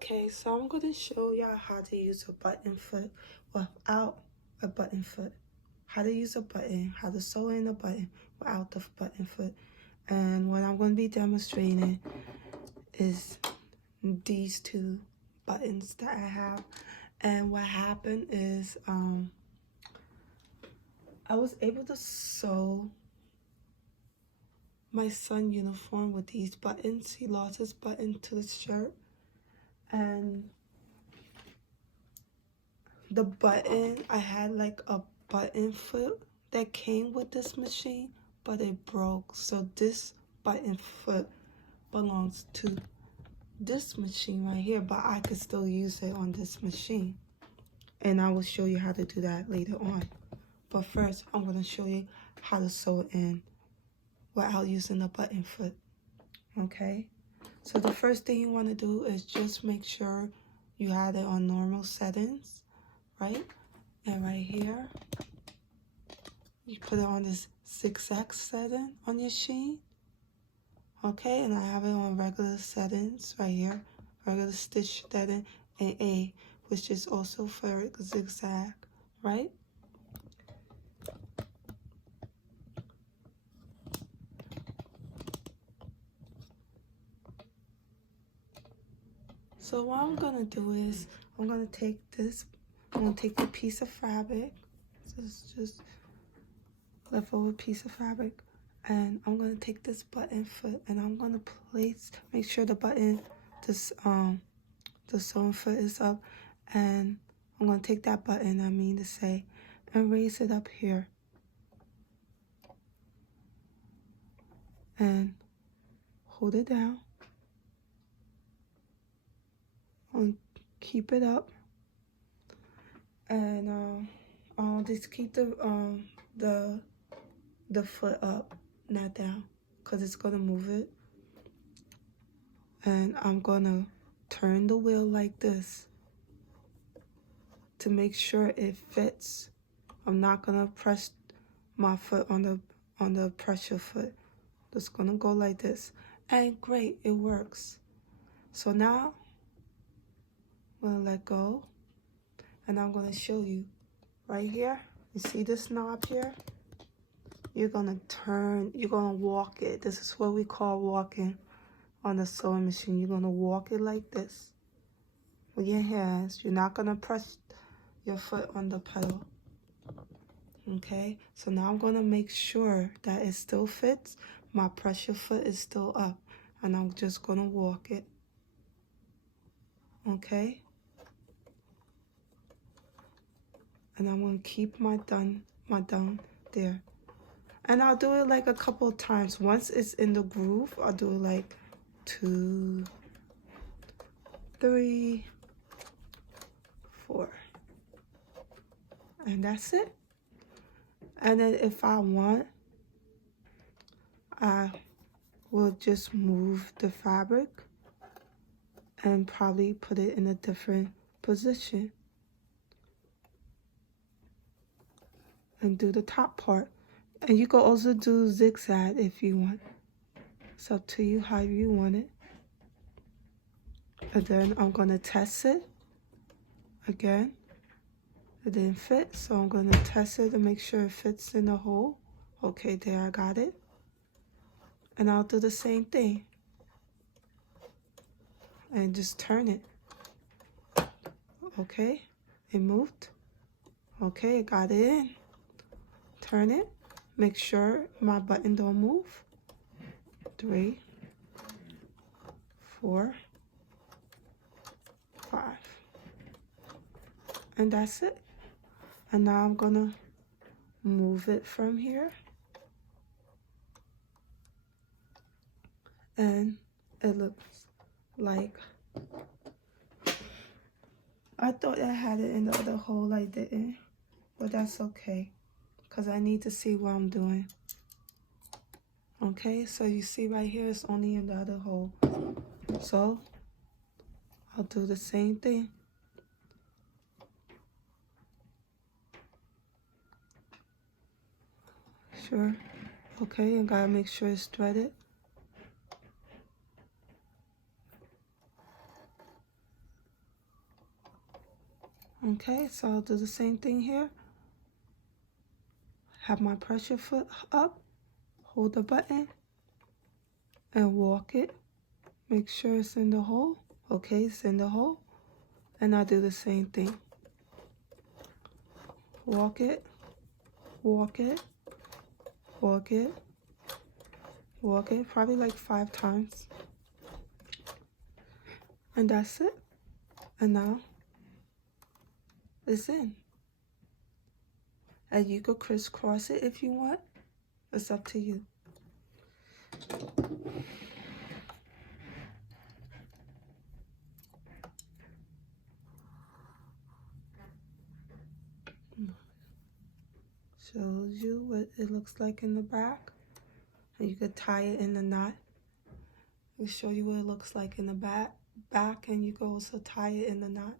Okay, so I'm going to show y'all how to use a button foot without a button foot. How to use a button, how to sew in a button without the button foot. And what I'm going to be demonstrating is these two buttons that I have. And what happened is I was able to sew my son's uniform with these buttons. He lost his button to his shirt. And the button, I had like a button foot that came with this machine, but it broke. So this button foot belongs to this machine right here, but I could still use it on this machine. And I will show you how to do that later on. But first, I'm going to show you how to sew it in without using the button foot. Okay? So the first thing you want to do is just make sure you have it on normal settings, right? And right here, you put it on this zigzag setting on your sheen. Okay, and I have it on regular settings right here, regular stitch setting, and A, which is also for zigzag, right? So what I'm gonna do is I'm gonna take this, I'm gonna take the piece of fabric, just leftover piece of fabric, and I'm gonna take this button foot and I'm gonna make sure the button, the sewing foot is up, and I'm gonna take that button, and raise it up here, and hold it down, and keep it up, and I'll just keep the foot up, not down, because it's gonna move it. And I'm gonna turn the wheel like this to make sure it fits. I'm not gonna press my foot on the pressure foot. Just gonna go like this. And great, it works. So now I'm gonna let go, and I'm gonna show you right here. You see this knob here? You're gonna walk it. This is what we call walking on the sewing machine. You're gonna walk it like this with your hands. You're not gonna press your foot on the pedal. Okay, so now I'm gonna make sure that it still fits. My pressure foot is still up, and I'm just gonna walk it. Okay, and I'm gonna keep my thumb there, and I'll do it like a couple of times. Once it's in the groove, I'll do it like 2, 3, 4, and that's it. And then if I want, I will just move the fabric and probably put it in a different position and do the top part. And you can also do zigzag if you want. It's up to you how you want it. And then I'm gonna test it again. It didn't fit, so I'm gonna test it to make sure it fits in the hole. Okay, there, I got it. And I'll do the same thing. And just turn it. Okay, it moved. Okay, got it in. Turn it. Make sure my button don't move. 3, 4, 5. And that's it. And now I'm gonna move it from here. And it looks like, I thought I had it in the other hole, I didn't, but that's okay, because I need to see what I'm doing. Okay, so you see right here, it's only in the other hole. So I'll do the same thing. Sure. Okay, and gotta make sure it's threaded. Okay, so I'll do the same thing here. Have my pressure foot up, hold the button, and walk it. Make sure it's in the hole. Okay, it's in the hole. And I'll do the same thing. Walk it, walk it, walk it, walk it, probably like 5 times. And that's it. And now it's in. And you could crisscross it if you want. It's up to you. Shows you what it looks like in the back. And you could tie it in the knot. It'll show you what it looks like in the back, and you can also tie it in the knot.